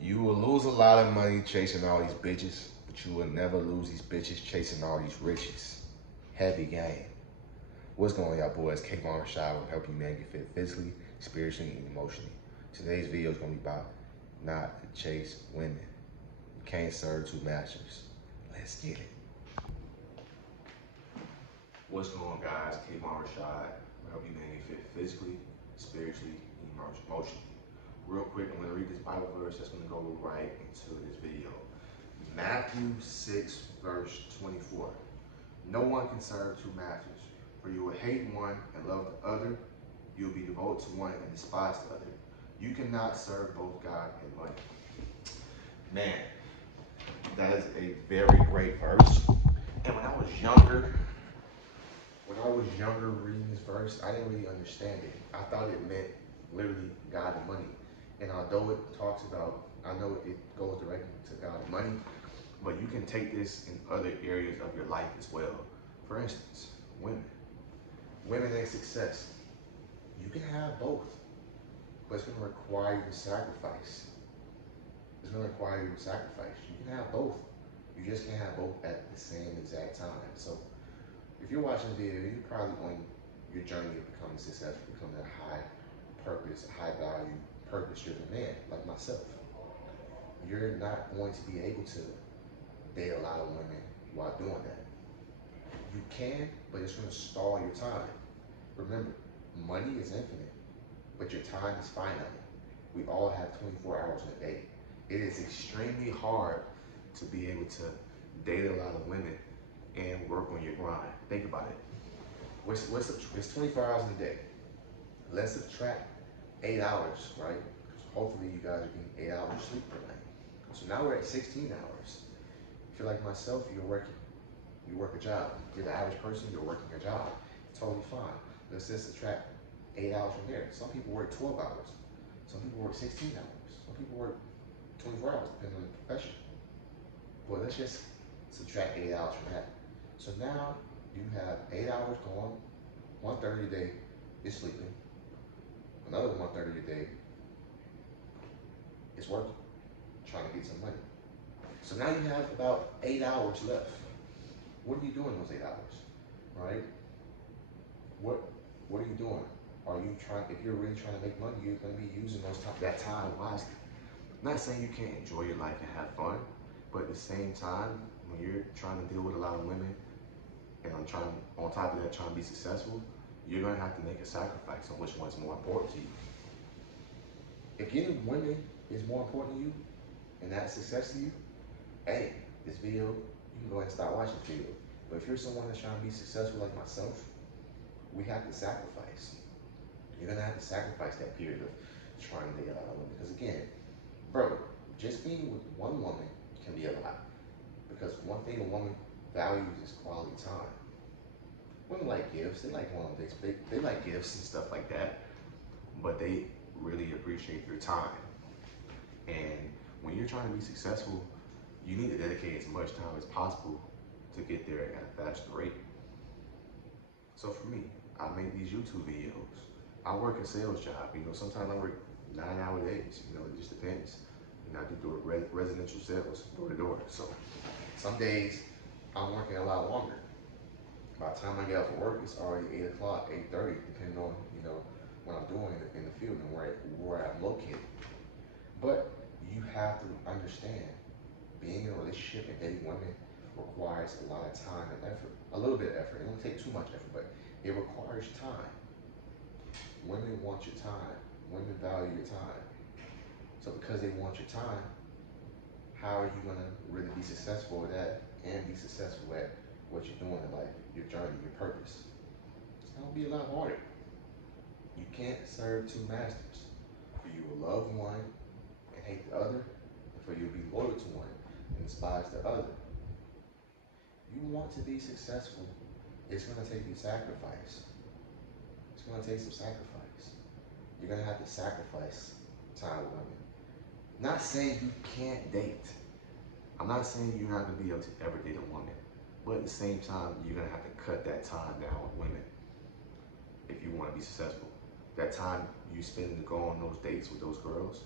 You will lose a lot of money chasing all these bitches, but you will never lose these bitches chasing all these riches. Heavy game. What's going on, y'all boys? Kayvon Rashad will help you man get fit physically, spiritually, and emotionally. Today's video is going to be about not to chase women. You can't serve two masters. Let's get it. What's going on, guys? Kayvon Rashad will help you man get fit physically, spiritually, and emotionally. Real quick, I'm going to read this Bible verse that's going to go right into this video. Matthew 6, verse 24. No one can serve two masters, for you will hate one and love the other. You will be devoted to one and despise the other. You cannot serve both God and money. Man, that is a very great verse. And when I was younger reading this verse, I didn't really understand it. I thought it meant literally God and money. And although it talks about, I know it goes directly to God and money, but you can take this in other areas of your life as well. For instance, women and success. You can have both, but it's going to require you to sacrifice. It's going to require you to sacrifice. You can have both. You just can't have both at the same exact time. So if you're watching this video, you're probably on your journey of becoming successful, becoming a high purpose, high value, purpose-driven man like myself. You're not going to be able to date a lot of women while doing that. You can, but it's going to stall your time. Remember, money is infinite, but your time is finite. We all have 24 hours in a day. It is extremely hard to be able to date a lot of women and work on your grind. Think about it. It's 24 hours in a day. Let's subtract 8 hours, right? Hopefully you guys are getting 8 hours sleep per night. So now we're at 16 hours. If you're like myself, you work a job. If you're the average person, you're working a job. It's totally fine. Let's just subtract 8 hours from there. Some people work 12 hours. Some people work 16 hours. Some people work 24 hours, depending on the profession. Well, let's just subtract 8 hours from that. So now you have 8 hours going, 1/3 of the day is sleeping, another 1/3 of the day is working, trying to get some money. So now you have about 8 hours left. What are you doing those 8 hours, right? What are you doing? Are you trying? If you're really trying to make money, you're going to be using that time wisely. I'm not saying you can't enjoy your life and have fun, but at the same time, when you're trying to deal with a lot of women, and on top of that, trying to be successful, you're going to have to make a sacrifice on which one's more important to you. If getting women is more important to you, and that's success to you, hey, this video, you can go ahead and start watching the video. But if you're someone that's trying to be successful like myself, we have to sacrifice. You're gonna have to sacrifice that period of trying to date a lot of women. Because again, bro, just being with one woman can be a lot. Because one thing a woman values is quality time. Women like gifts, they like one days, they like gifts and stuff like that, but they really appreciate your time. And when you're trying to be successful, you need to dedicate as much time as possible to get there at a faster rate. So for me, I make these YouTube videos. I work a sales job. Sometimes I work 9-hour days. It just depends. I do residential sales, door to door. So some days I'm working a lot longer. By the time I get out from work, it's already 8 o'clock, 8:30, depending on what I'm doing in the field and where I'm located. But you have to understand, being in a relationship and dating women requires a lot of time and effort. A little bit of effort. It don't take too much effort, but it requires time. Women want your time. Women value your time. So because they want your time, how are you going to really be successful at that and be successful at what you're doing in life, your journey, your purpose? It's going to be a lot harder. You can't serve two masters. For you to love one and hate the other, and for you to be loyal to one and despise the other. You want to be successful, it's going to take you sacrifice. It's going to take some sacrifice. You're going to have to sacrifice time with women. Not saying you can't date. I'm not saying you're not going to be able to ever date a woman. But at the same time, you're going to have to cut that time down with women if you want to be successful. That time you spend to go on those dates with those girls,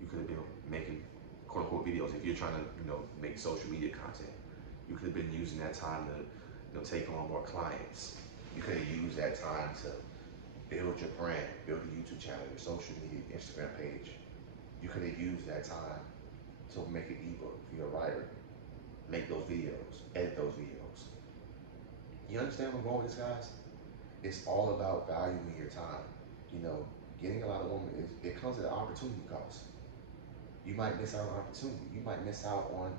You could have been making quote unquote videos. If you're trying to, make social media content, you could have been using that time to, take on more clients. You could have used that time to build your brand, build a YouTube channel, your social media, Instagram page. You could have used that time to make an ebook if you're a writer, make those videos, edit those videos. You understand where I'm going with this, guys? It's all about valuing your time. Getting a lot of women, it comes at an opportunity cost. You might miss out on opportunity. You might miss out on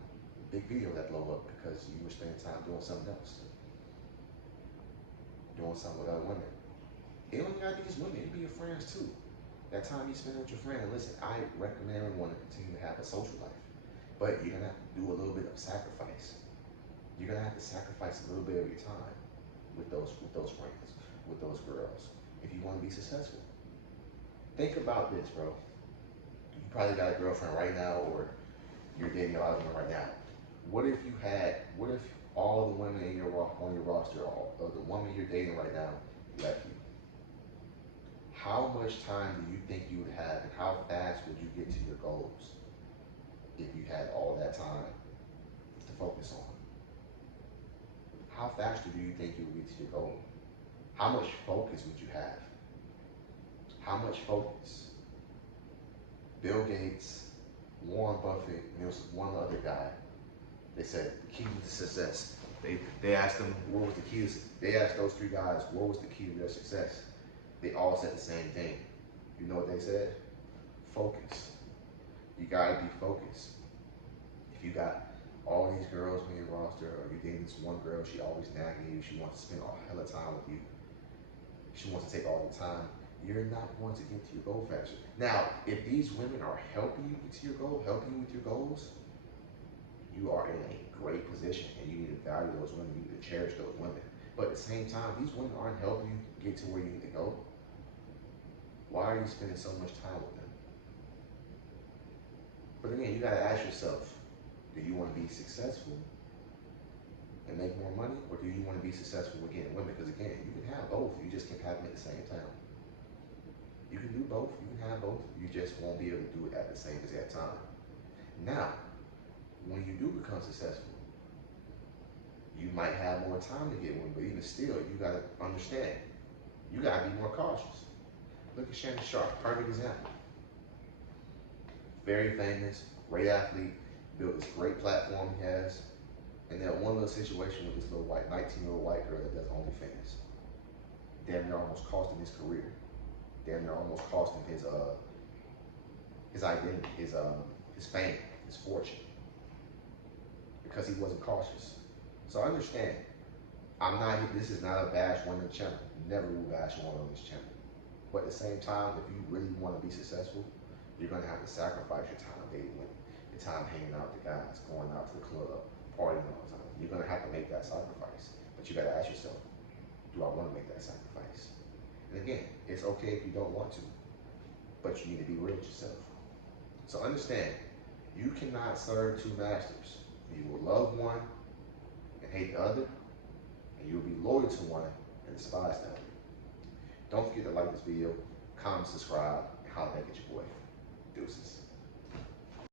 big videos that blow up because you were spending time doing something else. Doing something with other women. It don't even gotta be just women, it can be your friends too. That time you spend with your friend, listen, I recommend everyone to continue to have a social life. But you're gonna have to do a little bit of sacrifice. You're gonna have to sacrifice a little bit of your time with those friends, with those girls, if you wanna be successful. Think about this, bro. You probably got a girlfriend right now, or you're dating a lot of women right now. What if all the women on your roster, all of the women you're dating right now, left you? How much time do you think you would have, and how fast would you get to your goals if you had all that time to focus on? How faster do you think you would get to your goal? How much focus would you have? How much focus? Bill Gates, Warren Buffett, and there was one other guy. They said the key to success. They asked them what was the key to. They asked those three guys what was the key to their success. They all said the same thing. You know what they said? Focus. You gotta be focused. If you got all these girls on your roster, or you're dating this one girl, she always nagging you, she wants to spend a hell of time with you, she wants to take all the time, you're not going to get to your goal faster. Now, if these women are helping you get to your goal, helping you with your goals, you are in a great position, and you need to value those women, you need to cherish those women. But at the same time, these women aren't helping you get to where you need to go. Why are you spending so much time with them? But again, you gotta ask yourself, do you want to be successful and make more money, or do you want to be successful with getting women? Because again, you can have both, you just can't have them at the same time. You can do both, you can have both, you just won't be able to do it at the same exact time. Now, when you do become successful, you might have more time to get women, but even still, you gotta understand, you gotta be more cautious. Look at Shannon Sharpe, perfect example. Very famous, great athlete, built this great platform he has, and then one little situation with this little 19-year-old white girl that does OnlyFans. Damn near almost cost him his career. Damn near almost cost him his identity, his fame, his fortune, because he wasn't cautious. So understand, this is not a bash women channel. Never will bash women on this channel. But at the same time, if you really want to be successful, you're going to have to sacrifice your time dating women, your time hanging out with the guys, going out to the club, partying all the time. You're going to have to make that sacrifice. But you got to ask yourself, do I want to make that sacrifice? And again, it's okay if you don't want to, but you need to be real with yourself. So understand, you cannot serve two masters. You will love one and hate the other, and you'll be loyal to one and despise the other. Don't forget to like this video, comment, subscribe, and holler back at your boy. Deuces.